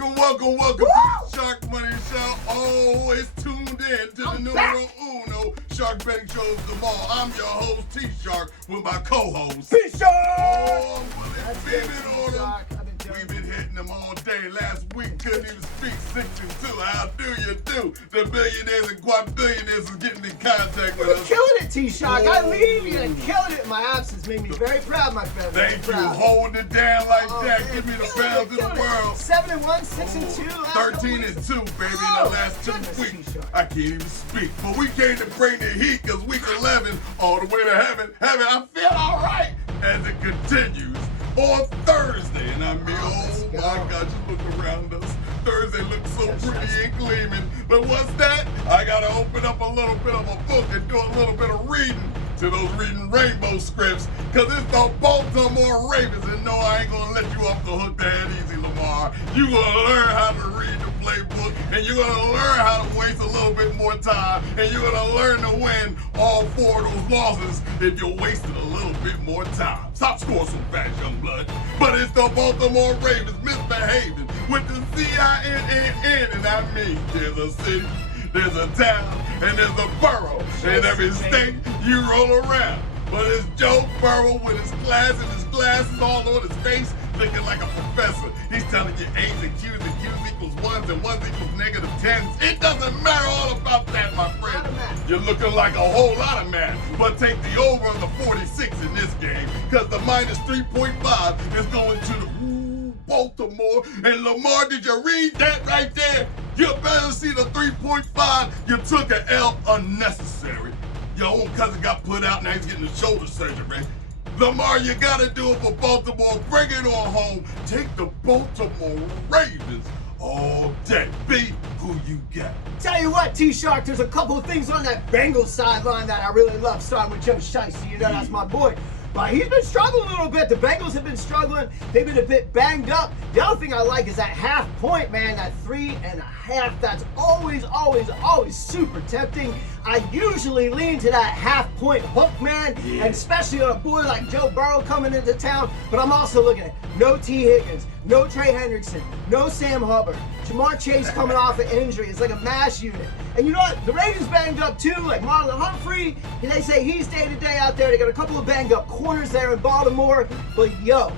Welcome to the Sharkmoney Show. Always tuned in to the numero uno Shark Betting Show of them all. I'm your host, T-Shark, with my co-host, T-Shark! Oh, well, it's been on them. We've been hitting them all day. Last week, couldn't even speak 62. How do you do? The billionaires and quadbillionaires is getting in contact with You're us. killing it, T-Shark. I leave you and killing it in my absence. Made me very proud, my friend. Thank you. Holding it down like that. Man, Give me the best in the world. 7-1, 6-2. 13-2, baby, in the last 2 weeks. I can't even speak. But we came to bring the heat because week 11, all the way to heaven. I feel all right as it continues on Thursday. And I mean, oh my God, just look around us. Thursday looks so pretty and gleaming. But what's that? I got to open up a little bit of a book and do a little bit of reading to those reading rainbow scripts, because it's the Baltimore Ravens. And no, I ain't going to let you off the hook that easy, Lamar. You're going to learn how to read the playbook, and you're going to learn how to waste a little bit more time, and you're going to learn to win all 4 of those losses if you're wasting a little bit more time. Stop scoring so fast, young blood. But it's the Baltimore Ravens misbehaving with the C-I-N-N-N, and I mean there's a city, there's a town, and there's a borough in every state you roll around. But it's Joe Burrow with his class and his glasses all on his face, looking like a professor. He's telling you A's and Q's and Q's equals 1s and 1s equals negative 10s. It doesn't matter all about that, my friend. You're looking like a whole lot of math. But take the over on the 46 in this game, because the minus 3.5 is going to the Baltimore. And Lamar, did you read that right there? You better see the 3.5. You took an L unnecessary. Your own cousin got put out, now he's getting the shoulder surgery. Lamar, you gotta do it for Baltimore. Bring it on home. Take the Baltimore Ravens all day. B, who you got? Tell you what, T-Shark, there's a couple of things on that Bengals sideline that I really love, starting with Joe Shiesty. You know that's my boy. But he's been struggling a little bit. The Bengals have been struggling. They've been a bit banged up. The other thing I like is that half point, man, that 3.5. That's always super tempting. I usually lean to that half point hook, man, and especially on a boy like Joe Burrow coming into town. But I'm also looking at no T. Higgins, no Trey Hendrickson, no Sam Hubbard. Jamar Chase coming off an injury. It's like a mash unit. And you know what? The Ravens banged up too, like Marlon Humphrey. And they say he's day-to-day out there. They got a couple of banged up corners there in Baltimore. But yo,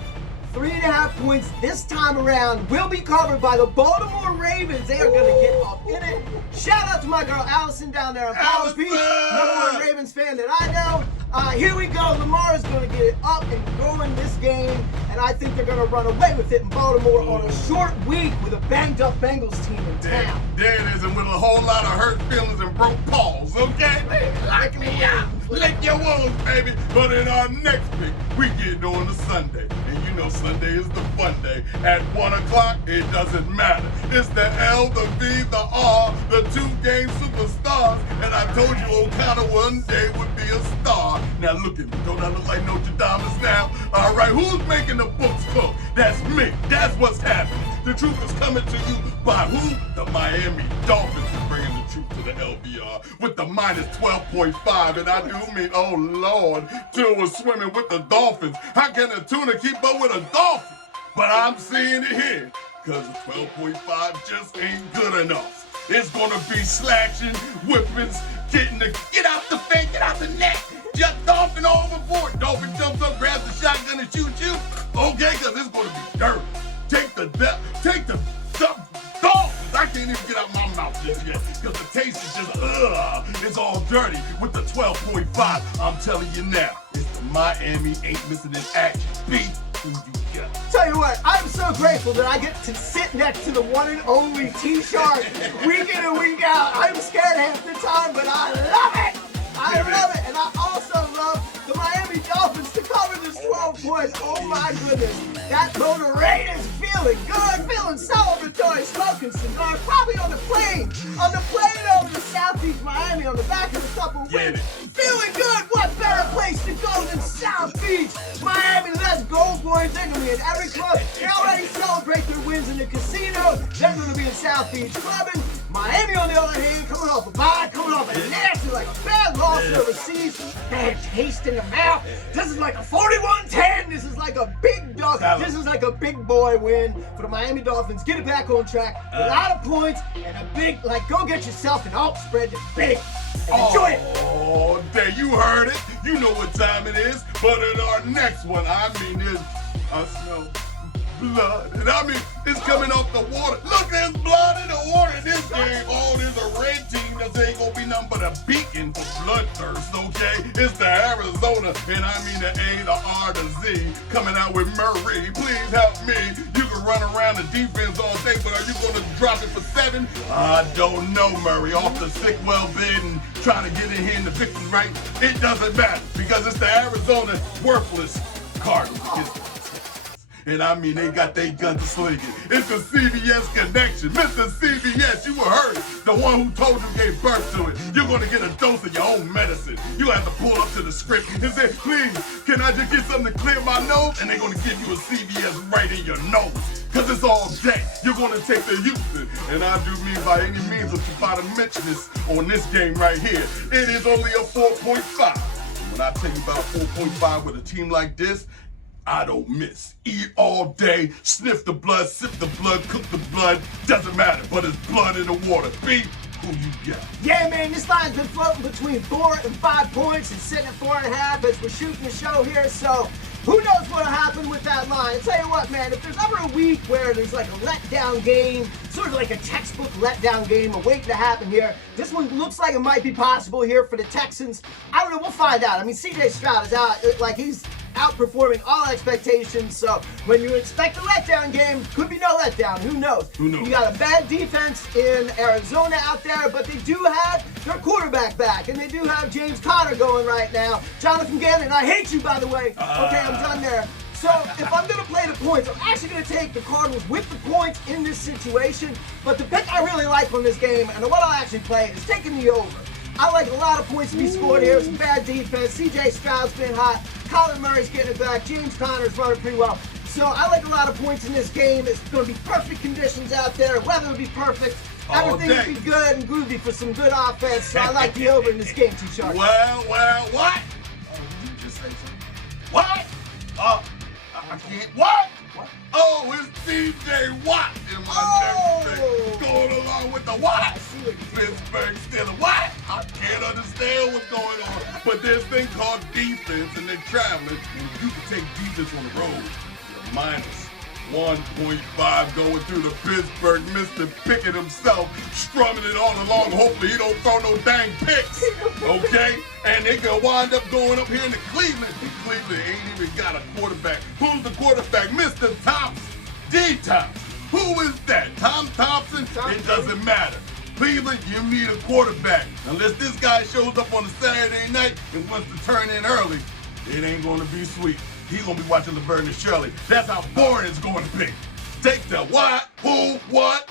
3.5 points this time around will be covered by the Baltimore Ravens. They are going to get up in it. Shout out to my girl Allison down there in Palm Beach, number 1 Ravens fan that I know. Here we go. Lamar is going to get it up and going this game, and I think they're going to run away with it in Baltimore on a short week with a banged up Bengals team in town. There it is, and with a whole lot of hurt feelings and broke paws, okay? Lock me out. Lick your wounds, baby. But in our next pick, we get on to Sunday. And you know Sunday is the fun day. At 1 o'clock, it doesn't matter. It's the L, the V, the R, the 2-game superstars. And I told you O'Connor one day would be a star. Now look at me. Don't I look like Notre Dame now? All right, who's making the books cook? That's me. That's what's happening. The truth is coming to you by who? The Miami Dolphins is bringing the truth to the LBR with the minus 12.5. And I do mean, oh Lord, Tua was swimming with the Dolphins. How can a tuna keep up with a dolphin? But I'm seeing it here, because the 12.5 just ain't good enough. It's going to be slashing, whippings, get out the face, get out the net. Just Dolphin overboard. Dolphin jumps up, grabs the shotgun and shoots you. Okay, because it's going to be dirty. Take the Dolphins. I can't even get out my mouth just yet because the taste is just, it's all dirty with the 12.5. I'm telling you now, it's the Miami ain't missing in action. B, who you got? Tell you what, I'm so grateful that I get to sit next to the one and only T-Shark week in and week out. I'm scared half the time, but I love it. I love it, and I also love the Miami Dolphins to cover this 12 points. Oh my goodness, that motor-rain is feeling good, feeling celebratory, smoking cigar, probably on the plane over to South Beach, Miami, on the back of a couple weeks. Feeling good. What better place to go than South Beach, Miami? Let's go, boys. They're gonna be in every club. They already celebrate their wins in the casino. They're gonna be in South Beach clubbing. Miami, on the other hand, coming off a bye, coming off a nasty like a bad loss overseas, bad taste in the mouth. This is like a 41-10. This is like a big dog. This is like a big boy win for the Miami Dolphins. Get it back on track. A lot of points and a big, like, go get yourself an alt spread that's big. And enjoy it. Oh, there you heard it. You know what time it is. But in our next one, I smell blood. And it's coming off the water. Look, there's blood in the water in this game. Oh, there's a red team that ain't gonna be nothing but a beacon for bloodthirst, okay? It's the Arizona, and the A, the R, the Z, coming out with Murray. Please help me. You can run around the defense all day, but are you gonna drop it for 7? I don't know, Murray. Off the sick well bed and trying to get in here in the victory, right? It doesn't matter because it's the Arizona worthless Cardinals. And they got their guns slinging. It's the CBS connection. Mr. CBS, you heard it. The one who told you gave birth to it. You're going to get a dose of your own medicine. You have to pull up to the script and say, please, can I just get something to clear my nose? And they're going to give you a CBS right in your nose. Because it's all day. You're going to take the Houston. And I do mean by any means if you try to mention this on this game right here. It is only a 4.5. When I tell you about 4.5 with a team like this, I don't miss. Eat all day, sniff the blood, sip the blood, cook the blood. Doesn't matter, but it's blood in the water. Be who you got. Yeah, man, this line's been floating between 4 and 5 points and sitting at 4.5 as we're shooting the show here. So who knows what'll happen with that line? I'll tell you what, man, if there's ever a week where there's like a letdown game, sort of like a textbook letdown game waiting to happen here, this one looks like it might be possible here for the Texans. I don't know, we'll find out. CJ Stroud is out, like he's outperforming all expectations, so when you expect a letdown game, could be no letdown, who knows? You got a bad defense in Arizona out there, but they do have their quarterback back, and they do have James Conner going right now. Jonathan Gannon, I hate you, by the way. Okay, I'm done there. So if I'm going to play the points, I'm actually going to take the Cardinals with the points in this situation, but the pick I really like on this game, and what I'll actually play, is taking the over. I like a lot of points to be scored here. Some bad defense. CJ Stroud's been hot. Colin Murray's getting it back. James Conner's running pretty well. So I like a lot of points in this game. It's going to be perfect conditions out there. Weather will be perfect. Everything will be good and groovy for some good offense. So I like the over in this game, T-Shark. Well, what? Oh, did you just say something? What? I can't. What? Oh, it's DJ Watt in my next pick. Going along with the what? Pittsburgh Steelers. What? I can't understand what's going on. But there's a thing called defense, and they're traveling. And you can take defense on the road. You're minus 1.5 going through the Pittsburgh. Mr. Pickett himself strumming it all along. Hopefully he don't throw no dang picks. Okay? And they can wind up going up here into Cleveland. And Cleveland ain't even got a quarterback. Who's the quarterback? Mr. Thompson. D-Thompson. Who is that? Tom Thompson? It doesn't matter. Cleveland, you need a quarterback. Unless this guy shows up on a Saturday night and wants to turn in early, it ain't going to be sweet. He's going to be watching Laverne and Shirley. That's how boring it's going to be. Take the what? Who? What?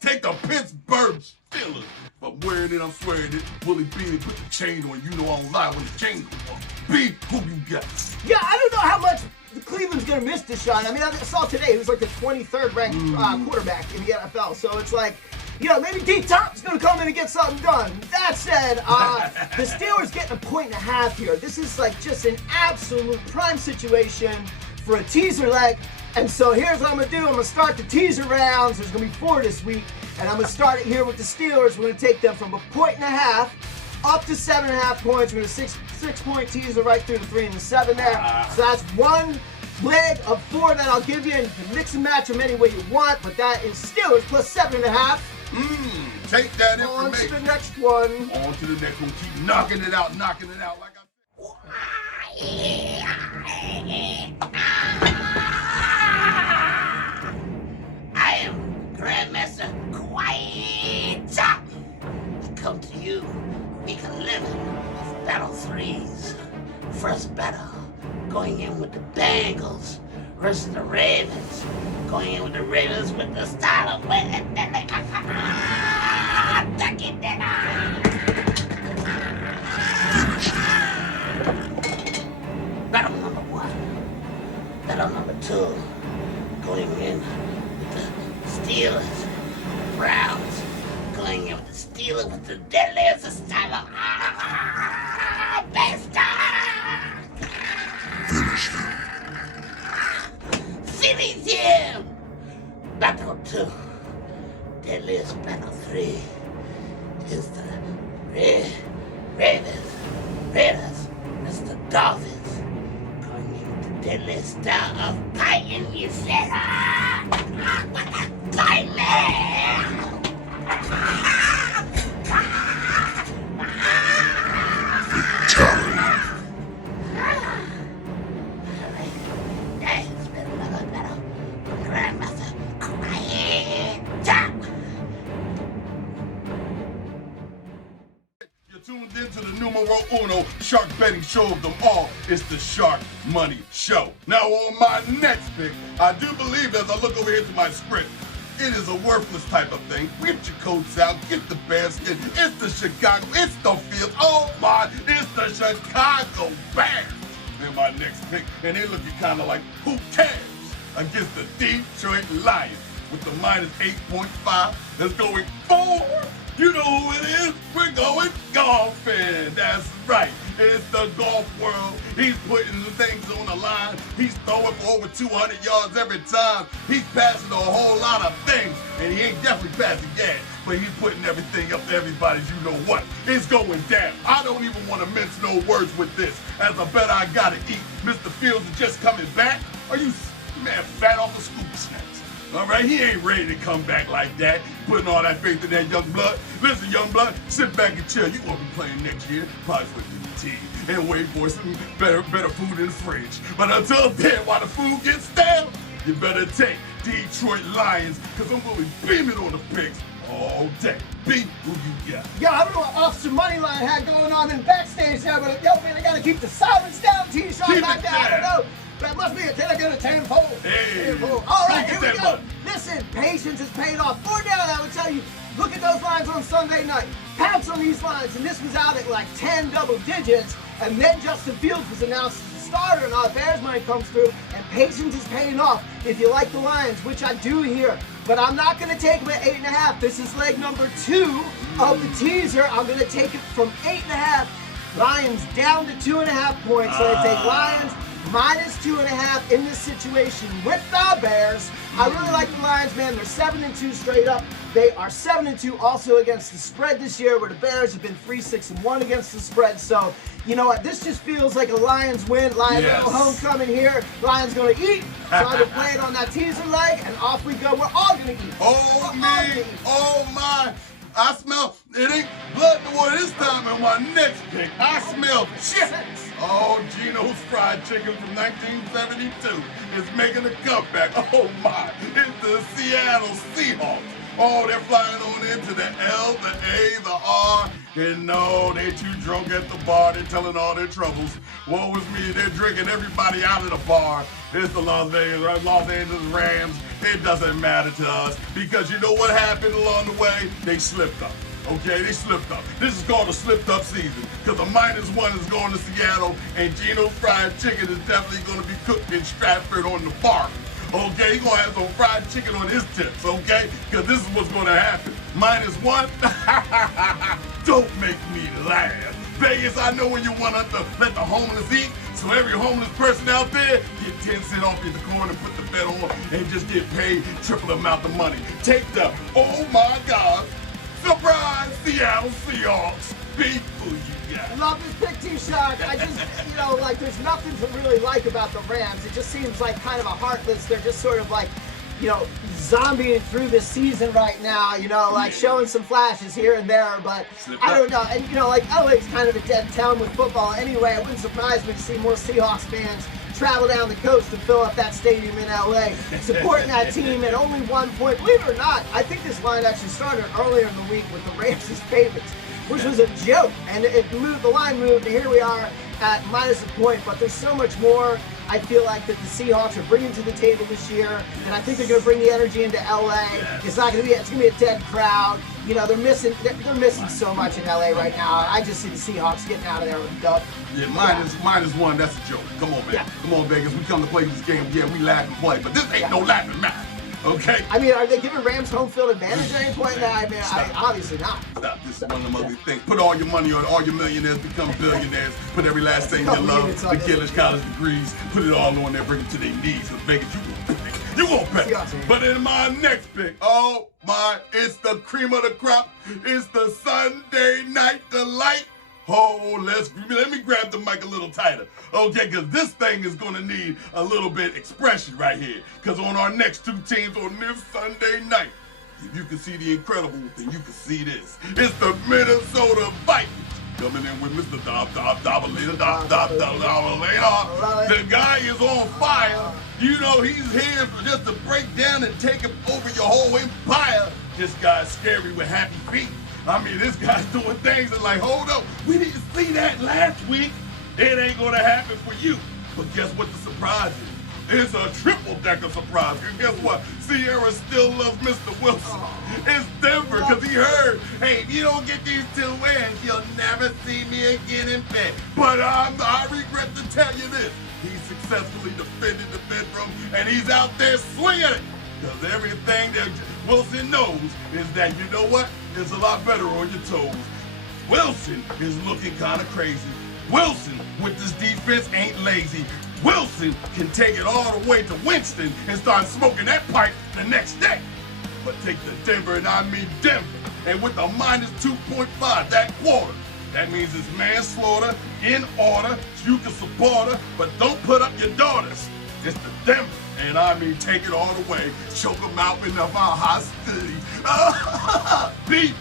Take the Pittsburgh Steelers. If I'm wearing it, I'm swearing it. Willie Beanie put the chain on. You know I don't lie when the chain goes on. Be who you got. Yeah, I don't know how much Cleveland's going to miss this shot. I saw today he was like the 23rd ranked quarterback in the NFL. So it's like, maybe D-Top's going to come in and get something done. That said, the Steelers getting a 1.5 here. This is like just an absolute prime situation for a teaser leg. And so here's what I'm going to do. I'm going to start the teaser rounds. There's going to be 4 this week. And I'm going to start it here with the Steelers. We're going to take them from a 1.5 up to 7.5 points. We're going to 6-point teaser right through the 3 and the 7 there. So that's one leg of 4 that I'll give you. And you can mix and match them any way you want. But that is Steelers plus 7.5. Take that information. On to the next one. On to the next one. Keep knocking it out like I said. I am Grandmaster Quiet. I come to you, week 11 of Battle 3's first battle, going in with the Bengals versus the Ravens. Going in with the Ravens with the style of winning. Battle number 1. Battle number 2. Going in with the Steelers. Browns. Going in with the Steelers with the deadliest style of You said, what the time, man? That's been a little better. Grandmother, quiet up. You're tuned into the numero uno shark betting show of them all. It's the Shark Money Show. Now on my next pick, I do believe as I look over here to my script, it is a worthless type of thing. Get your coats out, get the basket. It's the Chicago, it's the field. Oh my, it's the Chicago Bears. In my next pick, and they're looking kind of like, who cares? Against the Detroit Lions with the minus 8.5. That's going forward. You know who it is? We're going golfing. That's right. It's the golf world. He's putting the things on the line. He's throwing for over 200 yards every time. He's passing a whole lot of things, and he ain't definitely passing gas, but he's putting everything up to everybody's you know what. It's going down. I don't even want to mince no words with this. As a bet I gotta eat. Mr. Fields is just coming back. Are you, man, fat off the scoop snacks? All right, he ain't ready to come back like that, putting all that faith in that young blood. Listen, young blood, sit back and chill. You gonna be playing next year, probably for the team, and wait for some better food in the fridge. But until then, while the food gets stale, you better take Detroit Lions, because I'm gonna be beaming on the picks all day. B, who you got? Yeah, I don't know what Officer Moneyline had going on in the backstage there, but yo, man, I gotta keep the silence down, T-Shot Keep back it there. I don't down. know. That must be a 10. I get a 10-fold. Hey. 10-fold. All right, Go here get we that go. money. Listen, patience is paid off. 4 down, I would tell you. Look at those lines on Sunday night. Pounce on these lines, and this was out at like 10 double digits, and then Justin Fields was announced as a starter, and all the Bears money comes through, and patience is paying off if you like the Lions, which I do here. But I'm not going to take them at 8.5. This is leg number 2 of the teaser. I'm going to take it from 8.5. Lions down to 2.5 points. So I take Lions minus 2.5 in this situation with the Bears. I really like the Lions, man. They're 7-2 straight up. They are 7-2 also against the spread this year, where the Bears have been 3-6-1 against the spread. So, you know what? This just feels like a Lions win. Lions homecoming here. Lions going to eat. So I'm going to play it on that teaser leg, and off we go. We're all going to eat. Oh, me. Oh, my. I smell, it ain't blood in the water this time in my next pick. I smell chips. Oh, Gino's Fried Chicken from 1972 is making a comeback. Oh, my. It's the Seattle Seahawks. Oh, they're flying on into the L, the A, the R. And no, they're too drunk at the bar. They're telling all their troubles. Woe is me. They're drinking everybody out of the bar. It's the Los Angeles Rams. It doesn't matter to us because you know what happened along the way? They slipped up. Okay, they slipped up. This is called a slipped up season because the -1 is going to Seattle, and Gino's Fried Chicken is definitely going to be cooked in Stratford on the bar. Okay, he's going to have some fried chicken on his tips, okay? Because this is what's going to happen. -1, don't make me laugh. Vegas, I know when you want to let the homeless eat, so every homeless person out there, get 10 cents off in the corner, put the bet on, and just get paid triple amount of money. Take the, oh my God, surprise Seattle Seahawks. Beat who you got. Love this pick, T-Shot. I just, you know, like there's nothing to really like about the Rams. It just seems like kind of a heartless, they're just sort of like, you know, zombieing through this season right now, you know, like showing some flashes here and there, but I don't know. And, you know, like LA's kind of a dead town with football anyway. It wouldn't surprise me to see more Seahawks fans travel down the coast and fill up that stadium in LA, supporting that team at only 1 point. Believe it or not, I think this line actually started earlier in the week with the Rams as favorites, which was a joke, and it moved, the line moved, and here we are at -1 point, but there's so much more I feel like that the Seahawks are bringing to the table this year, and I think they're going to bring the energy into LA. It's not going to be, it's going to be a dead crowd. You know, they're missing so much in LA right now. I just see the Seahawks getting out of there with a dub. Yeah, -1, that's a joke. Come on, man. Yeah. Come on, Vegas. We come to play this game. Yeah, we laugh and play, but this ain't no laughing matter. Okay? I mean, are they giving Rams home field advantage at any point? No, I mean, obviously not. Stop. This is one of them ugly things. Put all your money on all your millionaires, become billionaires. Put every last thing you love, the Gillish college degrees. Put it all on there, bring it to their knees. So Vegas, you gonna pay. But in my next pick, it's the cream of the crop. It's the Sunday night delight. Oh, let me grab the mic a little tighter. Okay, because this thing is going to need a little bit expression right here. Because on our next two teams on this Sunday night, if you can see the incredible, then you can see this. It's the Minnesota Vikings coming in with Mr. The guy is on fire. You know, he's here just to break down and take over your whole empire. This guy's scary with happy feet. I mean, this guy's doing things and like, hold up, we didn't see that last week. It ain't gonna happen for you. But guess what the surprise is? It's a triple-decker surprise. And guess what? Sierra still loves Mr. Wilson. It's Denver, because he heard, hey, if you don't get these 2 wins, you'll never see me again in bed. But I regret to tell you this. He successfully defended the bedroom, and he's out there swinging it. Because everything that Wilson knows is that, you know what? It's a lot better on your toes. Wilson is looking kind of crazy. Wilson, with this defense, ain't lazy. Wilson can take it all the way to Winston and start smoking that pipe the next day. But take the Denver, and I mean Denver, and with a minus 2.5 that quarter, that means it's manslaughter in order. You can support her, but don't put up your daughters. It's the Denver, and I mean take it all the way. Choke them out enough our hostility. Beat.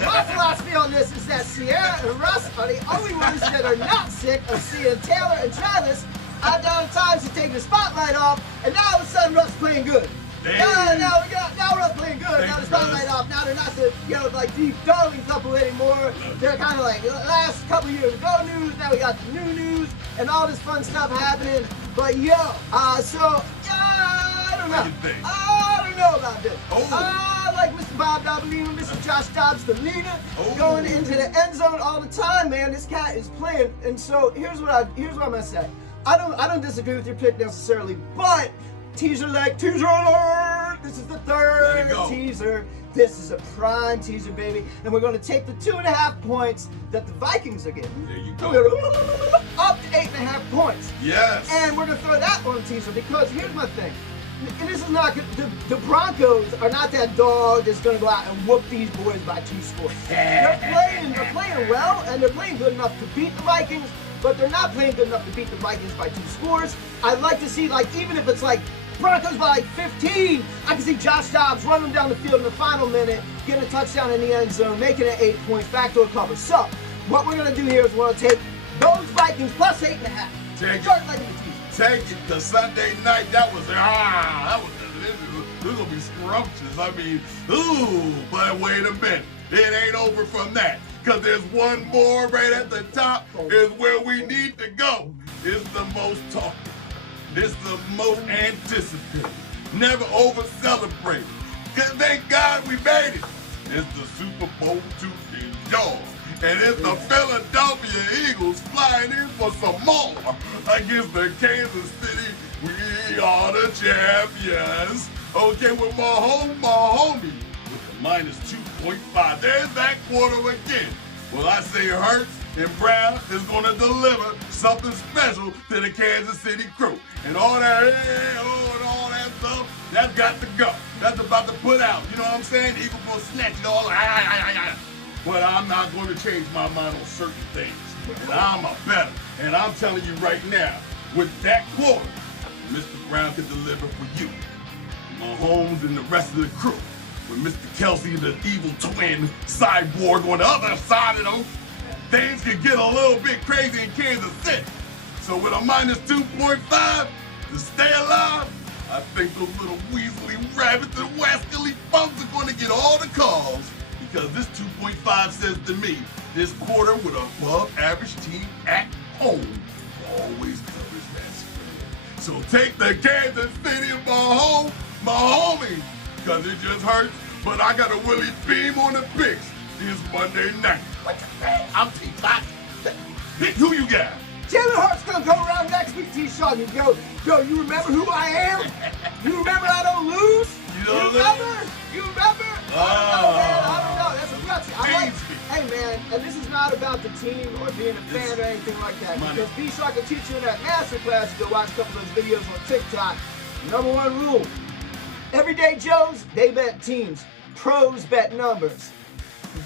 My philosophy on this is that Sierra and Russ are the only ones that are not sick of seeing Taylor and Travis out down times to take the spotlight off, and now all of a sudden Russ playing good. Now Russ playing good. Now the spotlight off. Now they're not the like the darling couple anymore. They're kind of like the last couple years ago news. Now we got the new news and all this fun stuff happening. But I don't know. I don't know about this. I like Mr. Bob Dabalina, Mr. Josh Dobbs, the leader, going into the end zone all the time, man. This cat is playing. And so here's what I'm gonna say. I don't disagree with your pick necessarily, but teaser alert! This is the third teaser. This is a prime teaser, baby. And we're going to take the 2.5 points that the Vikings are getting. There you go. Up to 8.5 points. Yes. And we're going to throw that on the teaser because here's my thing. And this is not good. The Broncos are not that dog that's going to go out and whoop these boys by 2 scores. They're playing well, and they're playing good enough to beat the Vikings, but they're not playing good enough to beat the Vikings by 2 scores. I'd like to see, even if it's Broncos by 15, I can see Josh Dobbs run them down the field in the final minute, get a touchdown in the end zone, making it 8 points, backdoor cover. So, what we're going to do here is we're going to take those Vikings plus 8.5. Take it to Sunday night. That was delicious. This is going to be scrumptious. I mean, but wait a minute. It ain't over from that. Because there's one more right at the top is where we need to go. It's the most talked. It's the most anticipated. Never over-celebrated. Thank God we made it. It's the Super Bowl II in Jaws. And it's the Philadelphia Eagles flying in for some more against the Kansas City. We are the champions. Okay, with my homie, with the minus 2.5. There's that quarter again. Well, I say Hurts and Brown is going to deliver something special to the Kansas City crew. And all that, and all that stuff, that's got to go. That's about to put out. You know what I'm saying? The Eagles going to snatch it all. But I'm not going to change my mind on certain things. And I'm a better. And I'm telling you right now, with that quarter, Mr. Brown can deliver for you. Mahomes and the rest of the crew. With Mr. Kelsey, the evil twin cyborg on the other side of them, things can get a little bit crazy in Kansas City. So with a minus 2.5 to stay alive, I think those little weaselly rabbits and wascally bums are going to get all the calls because this 2.5 says to me, this quarter with a above average team at home always covers that spread. So take the Kansas City my homie, because it just hurts, but I got a Willie Beam on the picks this Monday night. What the heck? I'm T-Box. Pick who you got? Jalen Hurts gonna come around next week, T-Shawn. You go, you remember who I am? You remember I don't lose? You remember? I don't know. That's a gutsy. Hey, man, and this is not about the team or being a fan or anything like that. Because B-Shark will teach you in that masterclass. Go watch a couple of those videos on TikTok. Number 1 rule. Everyday Joes, they bet teams. Pros bet numbers.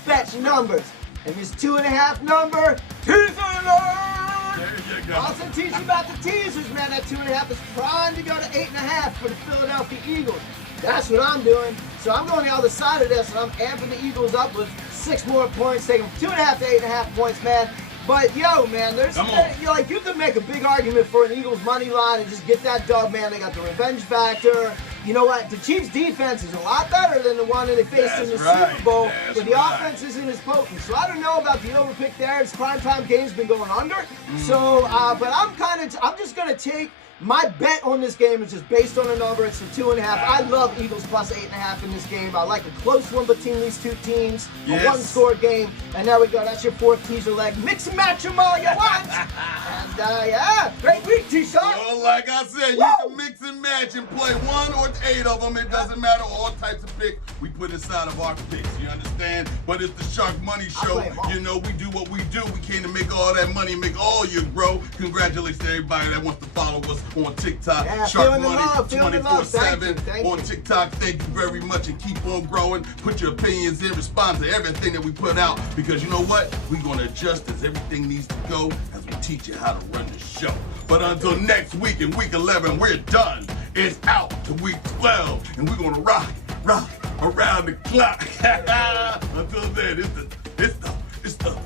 Bet numbers. And this 2.5 number, teaser alert! There you go. Also teach you about the teasers, man. That 2.5 is primed to go to 8.5 for the Philadelphia Eagles. That's what I'm doing. So I'm going the other side of this, and I'm amping the Eagles up with 6 more points, taking from 2.5 to 8.5 points, man. But yo, man, you can make a big argument for an Eagles money line and just get that dub, man. They got the revenge factor. You know what? The Chiefs' defense is a lot better than the one that they faced in the Super Bowl, but the offense isn't as potent. So I don't know about the overpick there. This primetime game's been going under. So, but I'm just gonna take. My bet on this game is just based on a number. It's a 2.5. I love Eagles plus 8.5 in this game. I like a close one between these two teams. Yes. A one-score game. And there we go. That's your 4th teaser leg. Mix and match them all you want. And yeah, great week, T-Shark. Well, like I said, you can mix and match and play 1 or 8 of them. It doesn't matter. All types of picks we put inside of our picks. You understand? But it's the Sharkmoney Show. You know, we do what we do. We came to make all that money and make all you grow. Congratulations to everybody that wants to follow us on TikTok. Yeah, Sharkmoney 24/7 on TikTok. Thank you very much and keep on growing. Put your opinions in, respond to everything that we put out because you know what? We're going to adjust as everything needs to go as we teach you how to run the show. But until next week in week 11, we're done. It's out to week 12 and we're going to rock around the clock. Until then, it's the